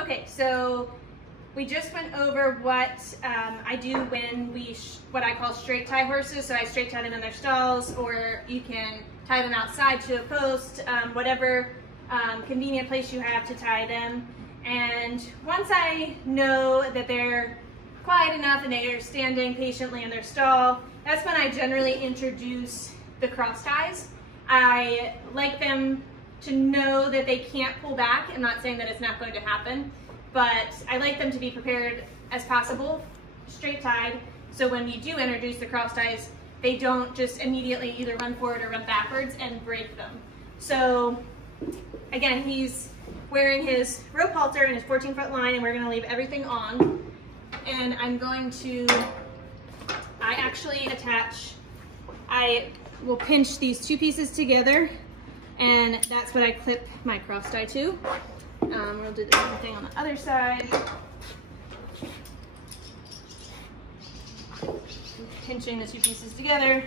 Okay, so we just went over what I do when what I call straight tie horses. So I straight tie them in their stalls, or you can tie them outside to a post, whatever convenient place you have to tie them. And once I know that they're quiet enough and they are standing patiently in their stall, that's when I generally introduce the cross ties. I like them to know that they can't pull back. I'm not saying that it's not going to happen, but I like them to be prepared as possible, straight tied, so when you do introduce the cross ties, they don't just immediately either run forward or run backwards and break them. So again, he's wearing his rope halter and his 14-foot line, and we're going to leave everything on. And I'm going to, I will pinch these two pieces together, and that's what I clip my cross tie to. We'll do the same thing on the other side. Pinching the two pieces together.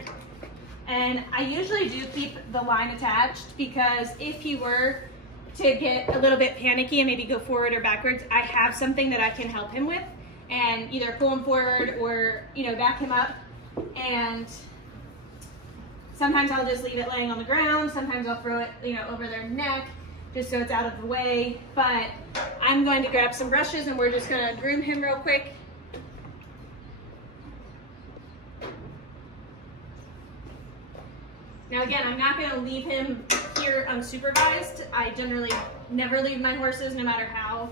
And I usually do keep the line attached, because if he were to get a little bit panicky and maybe go forward or backwards, I have something that I can help him with and either pull him forward or, back him up. And sometimes I'll just leave it laying on the ground. Sometimes I'll throw it, over their neck, just so it's out of the way. But I'm going to grab some brushes and we're just going to groom him real quick. Now again, I'm not going to leave him here unsupervised. I generally never leave my horses, no matter how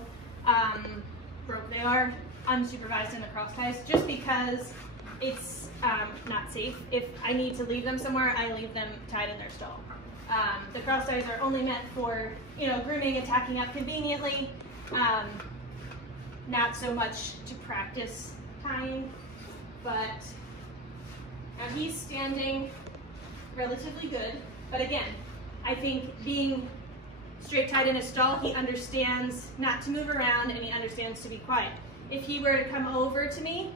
broke they are, unsupervised in the cross ties, just because it's not safe. If I need to leave them somewhere, I leave them tied in their stall. The cross ties are only meant for, grooming and tacking up conveniently, not so much to practice tying. But now he's standing relatively good, but again, I think being straight tied in a stall, he understands not to move around and he understands to be quiet. If he were to come over to me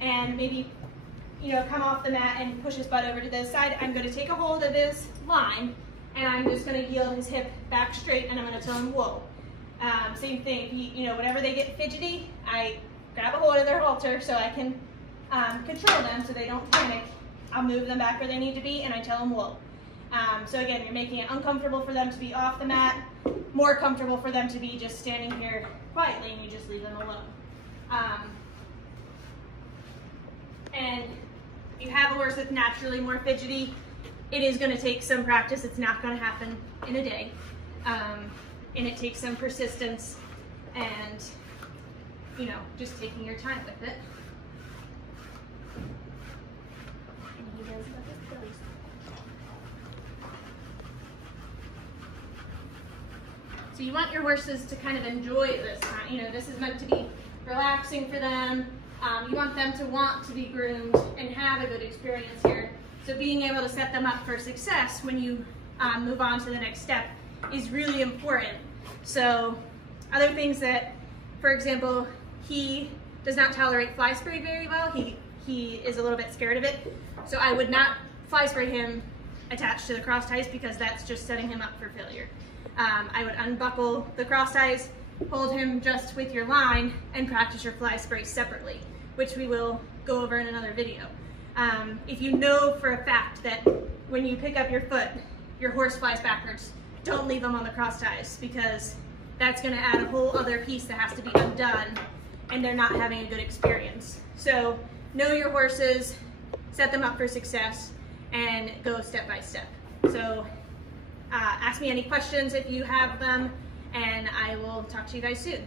and maybe, come off the mat and push his butt over to this side, I'm going to take a hold of his line and I'm just going to yield his hip back straight, and I'm going to tell him, whoa. Same thing, whenever they get fidgety, I grab a hold of their halter so I can control them so they don't panic. I'll move them back where they need to be, and I tell them, whoa. So again, you're making it uncomfortable for them to be off the mat, more comfortable for them to be just standing here quietly, and you just leave them alone. And if you have a horse that's naturally more fidgety, it is going to take some practice. It's not going to happen in a day. And it takes some persistence and, just taking your time with it. So you want your horses to kind of enjoy this time. This is meant to be relaxing for them. You want them to want to be groomed and have a good experience here. So being able to set them up for success when you move on to the next step is really important. So other things that, for example, he does not tolerate fly spray very well. He is a little bit scared of it. So I would not fly spray him attached to the cross ties, because that's just setting him up for failure. I would unbuckle the cross ties, hold him just with your line, and practice your fly spray separately, which we will go over in another video. If you know for a fact that when you pick up your foot, your horse flies backwards, don't leave them on the cross ties, because that's going to add a whole other piece that has to be undone, and they're not having a good experience. So know your horses, set them up for success, and go step by step. So ask me any questions if you have them, and I will talk to you guys soon.